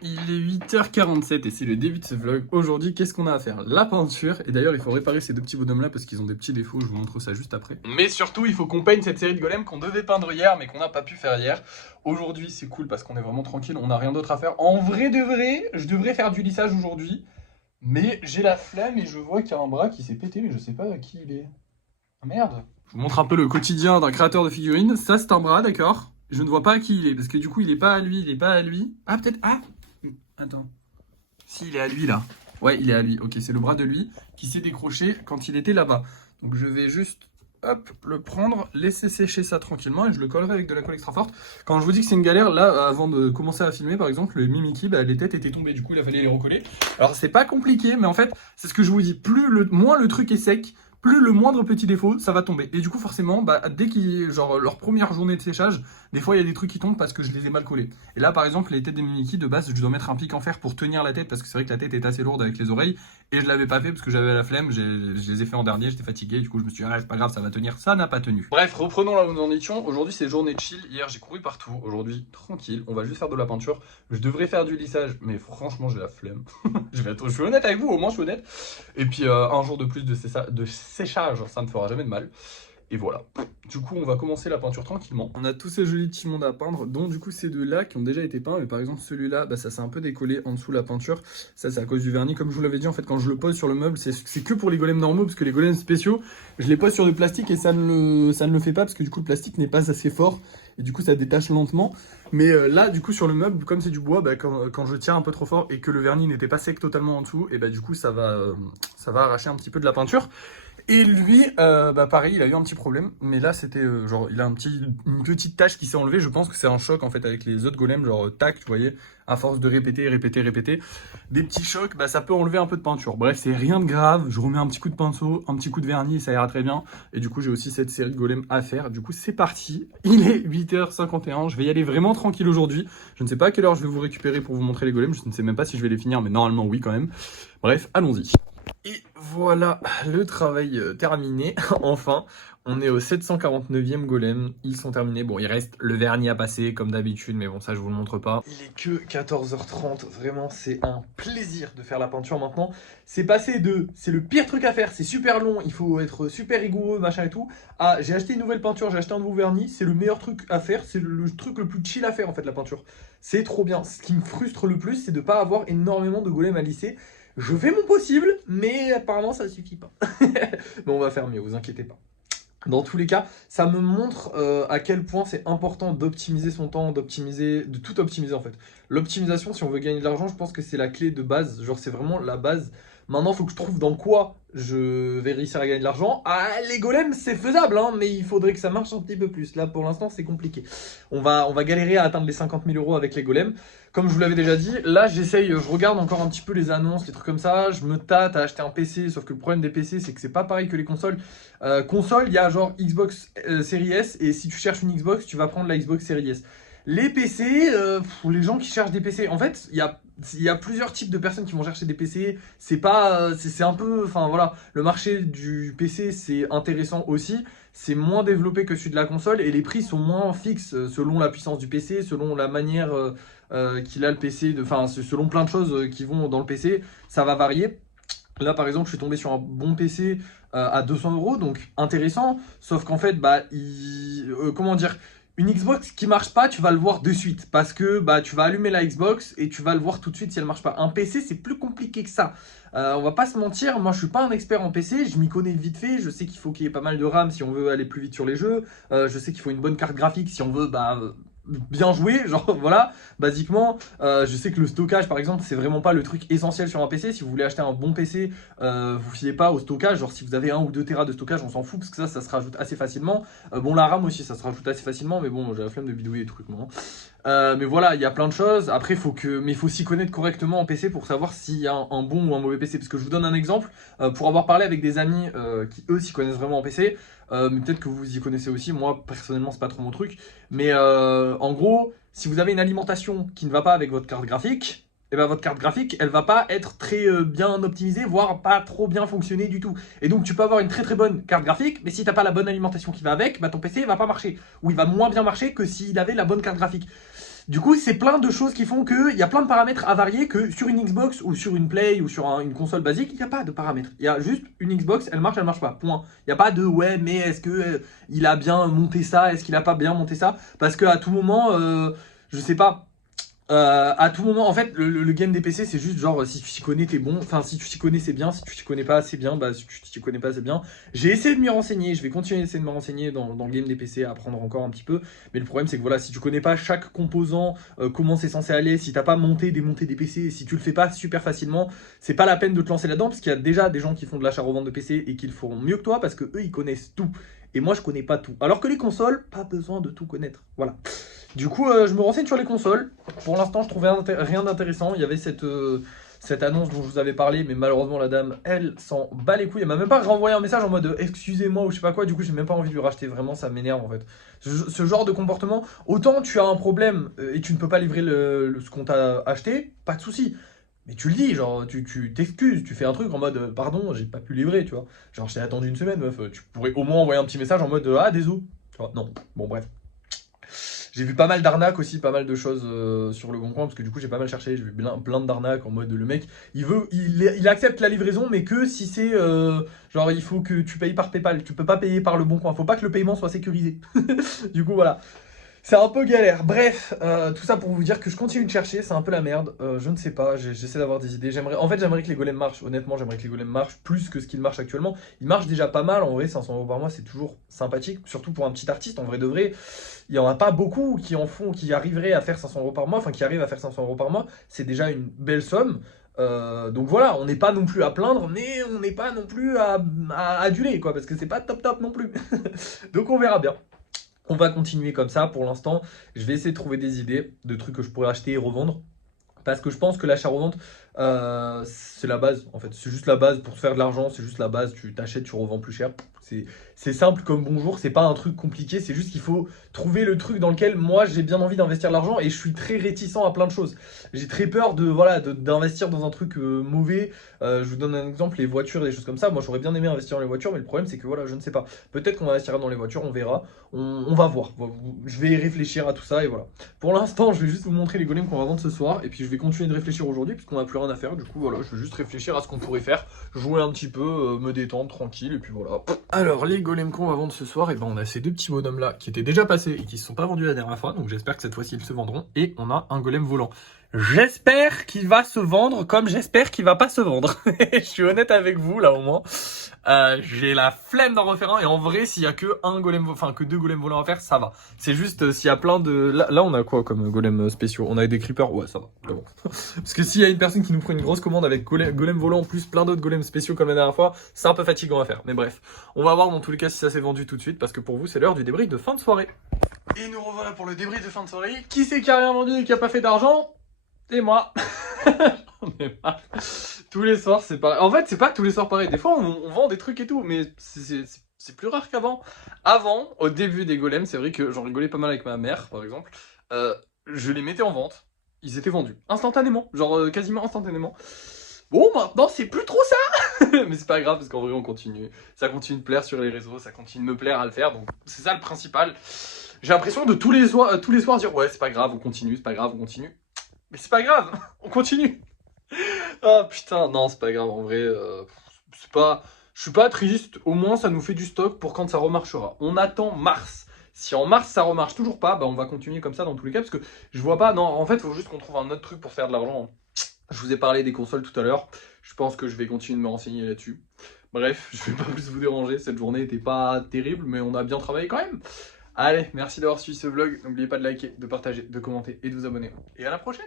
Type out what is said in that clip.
Il est 8h47 et c'est le début de ce vlog. Aujourd'hui, qu'est-ce qu'on a à faire? La peinture. Et d'ailleurs, il faut réparer ces deux petits bonhommes là parce qu'ils ont des petits défauts. Je vous montre ça juste après. Mais surtout, il faut qu'on peigne cette série de golems qu'on devait peindre hier mais qu'on n'a pas pu faire hier. Aujourd'hui, c'est cool parce qu'on est vraiment tranquille. On n'a rien d'autre à faire. En vrai de vrai, je devrais faire du lissage aujourd'hui. Mais j'ai la flemme et je vois qu'il y a un bras qui s'est pété. Mais je sais pas à qui il est. Ah merde. Je vous montre un peu le quotidien d'un créateur de figurines. Ça, c'est un bras, d'accord? Je ne vois pas à qui il est parce que du coup, il est pas à lui. Il est pas à lui. Ah, peut-être. Ah! Attends. Si, il est à lui là. Ouais, il est à lui. Ok, c'est le bras de lui qui s'est décroché quand il était là-bas. Donc je vais juste, hop, le prendre, laisser sécher ça tranquillement et je le collerai avec de la colle extra forte. Quand je vous dis que c'est une galère, là, avant de commencer à filmer, par exemple, le Mimiki, bah, les têtes étaient tombées. Du coup, il a fallu les recoller. Alors, c'est pas compliqué, mais en fait, c'est ce que je vous dis. Moins le truc est sec, plus le moindre petit défaut, ça va tomber. Et du coup, forcément, bah, dès qu'ils, genre, leur première journée de séchage, des fois, il y a des trucs qui tombent parce que je les ai mal collés. Et là, par exemple, les têtes des Mimiki, de base, je dois mettre un pic en fer pour tenir la tête parce que c'est vrai que la tête est assez lourde avec les oreilles. Et je l'avais pas fait parce que j'avais la flemme. Je les ai fait en dernier, j'étais fatigué. Du coup, je me suis dit, ah, c'est pas grave, ça va tenir. Ça n'a pas tenu. Bref, reprenons là où nous en étions. Aujourd'hui, c'est journée de chill. Hier, j'ai couru partout. Aujourd'hui, tranquille. On va juste faire de la peinture. Je devrais faire du lissage, mais franchement, j'ai la flemme. Je suis honnête avec vous, au moins, je suis honnête. Et puis, un jour de plus de séchage, ça me fera jamais de mal. Et voilà. Du coup, on va commencer la peinture tranquillement. On a tous ces jolis petits mondes à peindre, dont du coup ces deux-là qui ont déjà été peints. Mais par exemple, celui-là, bah, ça s'est un peu décollé en dessous la peinture. Ça, c'est à cause du vernis. Comme je vous l'avais dit, en fait, quand je le pose sur le meuble, c'est que pour les golems normaux, parce que les golems spéciaux, je les pose sur du plastique et ça ne le fait pas, parce que du coup, le plastique n'est pas assez fort. Et du coup, ça détache lentement. Mais là, du coup, sur le meuble, comme c'est du bois, bah, quand je tiens un peu trop fort et que le vernis n'était pas sec totalement en dessous, et bah du coup, ça va arracher un petit peu de la peinture. Et lui, bah pareil, il a eu un petit problème, mais là c'était genre, il a une petite tache qui s'est enlevée. Je pense que c'est un choc en fait avec les autres golems, genre tac, tu voyais, à force de répéter, répéter, répéter, des petits chocs, bah ça peut enlever un peu de peinture. Bref, c'est rien de grave. Je remets un petit coup de pinceau, un petit coup de vernis, et ça ira très bien. Et du coup, j'ai aussi cette série de golems à faire. Du coup, c'est parti. Il est 8h51. Je vais y aller vraiment tranquille aujourd'hui. Je ne sais pas à quelle heure je vais vous récupérer pour vous montrer les golems. Je ne sais même pas si je vais les finir, mais normalement oui quand même. Bref, allons-y. Et voilà, le travail terminé, enfin. On est au 749e golem, ils sont terminés. Bon, il reste le vernis à passer comme d'habitude, mais bon, ça je vous le montre pas. Il est que 14h30, vraiment c'est un plaisir de faire la peinture maintenant. C'est passé de, c'est le pire truc à faire, c'est super long, il faut être super rigoureux, machin et tout, à j'ai acheté une nouvelle peinture, j'ai acheté un nouveau vernis, c'est le meilleur truc à faire, c'est le truc le plus chill à faire en fait la peinture. C'est trop bien, ce qui me frustre le plus, c'est de pas avoir énormément de golems à lisser. Je fais mon possible, mais apparemment ça ne suffit pas. Mais on va faire mieux, vous inquiétez pas. Dans tous les cas, ça me montre à quel point c'est important d'optimiser son temps, de tout optimiser en fait. L'optimisation, si on veut gagner de l'argent, je pense que c'est la clé de base. Genre, c'est vraiment la base. Maintenant, il faut que je trouve dans quoi je vais réussir à gagner de l'argent. Ah, les golems, c'est faisable, hein, mais il faudrait que ça marche un petit peu plus. Là, pour l'instant, c'est compliqué. On va galérer à atteindre les 50 000 euros avec les golems. Comme je vous l'avais déjà dit, là, je regarde encore un petit peu les annonces, les trucs comme ça. Je me tâte à acheter un PC, sauf que le problème des PC, c'est que c'est pas pareil que les consoles. Console, il y a genre Xbox Series S, et si tu cherches une Xbox, tu vas prendre la Xbox Series S. Les PC, pour les gens qui cherchent des PC, en fait, il y a plusieurs types de personnes qui vont chercher des PC. C'est pas, c'est un peu, enfin voilà, le marché du PC c'est intéressant aussi. C'est moins développé que celui de la console et les prix sont moins fixes selon la puissance du PC, selon la manière qu'il a le PC, enfin selon plein de choses qui vont dans le PC, ça va varier. Là, par exemple, je suis tombé sur un bon PC à 200 euros, donc intéressant. Sauf qu'en fait, bah, comment dire, une Xbox qui marche pas, tu vas le voir de suite. Parce que bah, tu vas allumer la Xbox et tu vas le voir tout de suite si elle marche pas. Un PC, c'est plus compliqué que ça. On va pas se mentir, moi je suis pas un expert en PC, je m'y connais vite fait. Je sais qu'il faut qu'il y ait pas mal de RAM si on veut aller plus vite sur les jeux. Je sais qu'il faut une bonne carte graphique si on veut bah, bien jouer, genre voilà, basiquement. Je sais que le stockage par exemple c'est vraiment pas le truc essentiel sur un PC. Si vous voulez acheter un bon PC, vous fiez pas au stockage, genre si vous avez 1 ou 2 Tera de stockage on s'en fout parce que ça se rajoute assez facilement. Bon, la RAM aussi ça se rajoute assez facilement, mais bon j'ai la flemme de bidouiller les trucs moi. Mais voilà, il y a plein de choses. Après, mais il faut s'y connaître correctement en PC pour savoir s'il y a un bon ou un mauvais PC. Parce que je vous donne un exemple, pour avoir parlé avec des amis qui eux s'y connaissent vraiment en PC, mais peut-être que vous y connaissez aussi. Moi, personnellement, c'est pas trop mon truc. Mais en gros, si vous avez une alimentation qui ne va pas avec votre carte graphique, et ben votre carte graphique, elle va pas être très bien optimisée, voire pas trop bien fonctionner du tout. Et donc tu peux avoir une très très bonne carte graphique, mais si t'as pas la bonne alimentation qui va avec, bah ton PC va pas marcher. Ou il va moins bien marcher que s'il avait la bonne carte graphique. Du coup, c'est plein de choses qui font qu'il y a plein de paramètres à varier que sur une Xbox ou sur une Play ou sur une console basique, il n'y a pas de paramètres. Il y a juste une Xbox, elle marche pas, point. Il n'y a pas de ouais, mais est-ce que il a bien monté ça, est-ce qu'il a pas bien monté ça? Parce qu'à tout moment, je sais pas. À tout moment, en fait, le game des PC, c'est juste genre si tu t'y connais, t'es bon. Enfin, si tu t'y connais, c'est bien. Si tu t'y connais pas, c'est bien. Bah, si tu t'y connais pas, c'est bien. J'ai essayé de m'y renseigner. Je vais continuer d'essayer de me renseigner dans le game des PC, à apprendre encore un petit peu. Mais le problème, c'est que voilà, si tu connais pas chaque composant, comment c'est censé aller, si t'as pas monté, démonté des PC, si tu le fais pas super facilement, c'est pas la peine de te lancer là-dedans parce qu'il y a déjà des gens qui font de l'achat-revente de PC et qui le feront mieux que toi parce que eux, ils connaissent tout. Et moi, je connais pas tout. Alors que les consoles, pas besoin de tout connaître. Voilà. Du coup, je me renseigne sur les consoles. Pour l'instant, je trouvais rien d'intéressant. Il y avait cette annonce dont je vous avais parlé, mais malheureusement, la dame, elle, s'en bat les couilles. Elle m'a même pas renvoyé un message en mode excusez-moi ou je sais pas quoi. Du coup, j'ai même pas envie de lui racheter. Vraiment, ça m'énerve en fait. Ce genre de comportement, autant tu as un problème et tu ne peux pas livrer ce qu'on t'a acheté, pas de souci. Mais tu le dis, genre, tu t'excuses, tu fais un truc en mode pardon, j'ai pas pu livrer, tu vois. Genre, je t'ai attendu une semaine, meuf. Tu pourrais au moins envoyer un petit message en mode ah, désolé. Tu vois, non. Bon, bref. J'ai vu pas mal d'arnaques aussi, pas mal de choses sur le bon coin, parce que du coup j'ai pas mal cherché, j'ai vu plein d'arnaques en mode le mec, il accepte la livraison, mais que si c'est genre il faut que tu payes par PayPal, tu peux pas payer par le bon coin, faut pas que le paiement soit sécurisé. Du coup voilà. C'est un peu galère. Bref, tout ça pour vous dire que je continue de chercher, c'est un peu la merde. Je ne sais pas, j'essaie d'avoir des idées. J'aimerais que les golems marchent. Honnêtement, j'aimerais que les golems marchent plus que ce qu'ils marchent actuellement. Ils marchent déjà pas mal. En vrai, 500 € par mois, c'est toujours sympathique. Surtout pour un petit artiste. En vrai de vrai, il n'y en a pas beaucoup qui en font, qui arriveraient à faire 500 € par mois. Enfin, qui arrivent à faire 500 € par mois. C'est déjà une belle somme. Donc voilà, on n'est pas non plus à plaindre, mais on n'est pas non plus à aduler, quoi. Parce que c'est pas top non plus. Donc on verra bien. On va continuer comme ça pour l'instant. Je vais essayer de trouver des idées de trucs que je pourrais acheter et revendre. Parce que je pense que l'achat-revente, c'est la base. En fait, c'est juste la base pour faire de l'argent. C'est juste la base. Tu t'achètes, tu revends plus cher. C'est simple comme bonjour. C'est pas un truc compliqué. C'est juste qu'il faut trouver le truc dans lequel moi j'ai bien envie d'investir l'argent et je suis très réticent à plein de choses. J'ai très peur d'investir dans un truc mauvais. Je vous donne un exemple, les voitures, des choses comme ça. Moi, j'aurais bien aimé investir dans les voitures, mais le problème c'est que voilà, je ne sais pas. Peut-être qu'on investira dans les voitures, on verra. On va voir. Je vais réfléchir à tout ça et voilà. Pour l'instant, je vais juste vous montrer les golems qu'on va vendre ce soir et puis je vais continuer de réfléchir aujourd'hui puisqu'on n'a plus rien à faire. Du coup, voilà, je vais juste réfléchir à ce qu'on pourrait faire, jouer un petit peu, me détendre tranquille et puis voilà. Alors, les golems qu'on va vendre ce soir, et ben on a ces deux petits bonhommes là qui étaient déjà passés et qui se sont pas vendus la dernière fois, donc j'espère que cette fois-ci ils se vendront. Et on a un golem volant. J'espère qu'il va se vendre comme j'espère qu'il va pas se vendre. Je suis honnête avec vous là au moins. J'ai la flemme d'en refaire un et en vrai s'il y a que que deux golems volants à faire, ça va. C'est juste s'il y a plein de là on a quoi comme golem spéciaux? On a des creepers, ouais ça va. Bon. Parce que s'il y a une personne qui nous prend une grosse commande avec golem volant plus plein d'autres golems spéciaux comme la dernière fois, c'est un peu fatigant à faire. Mais bref, on va voir dans tous les cas si ça s'est vendu tout de suite parce que pour vous c'est l'heure du débrief de fin de soirée. Et nous revoilà pour le débrief de fin de soirée. Qui c'est qui a rien vendu et qui a pas fait d'argent? C'est moi. J'en ai marre. Tous les soirs, c'est pareil. En fait, c'est pas tous les soirs pareil. Des fois, on vend des trucs et tout, mais c'est plus rare qu'avant. Avant, au début des golems, c'est vrai que j'en rigolais pas mal avec ma mère, par exemple. Je les mettais en vente. Ils étaient vendus instantanément, genre quasiment instantanément. Bon, maintenant, c'est plus trop ça. Mais c'est pas grave, parce qu'en vrai, on continue. Ça continue de plaire sur les réseaux, ça continue de me plaire à le faire. Donc, c'est ça le principal. J'ai l'impression de tous les soirs dire ouais, c'est pas grave, on continue, c'est pas grave, on continue. Mais c'est pas grave, on continue. Ah putain, non, c'est pas grave, en vrai, c'est pas... Je suis pas triste, au moins ça nous fait du stock pour quand ça remarchera. On attend mars. Si en mars ça remarche toujours pas, bah on va continuer comme ça dans tous les cas, parce que je vois pas, non, en fait, il faut juste qu'on trouve un autre truc pour faire de l'argent. Je vous ai parlé des consoles tout à l'heure, je pense que je vais continuer de me renseigner là-dessus. Bref, je vais pas plus vous déranger, cette journée était pas terrible, mais on a bien travaillé quand même. Allez, merci d'avoir suivi ce vlog, n'oubliez pas de liker, de partager, de commenter et de vous abonner. Et à la prochaine!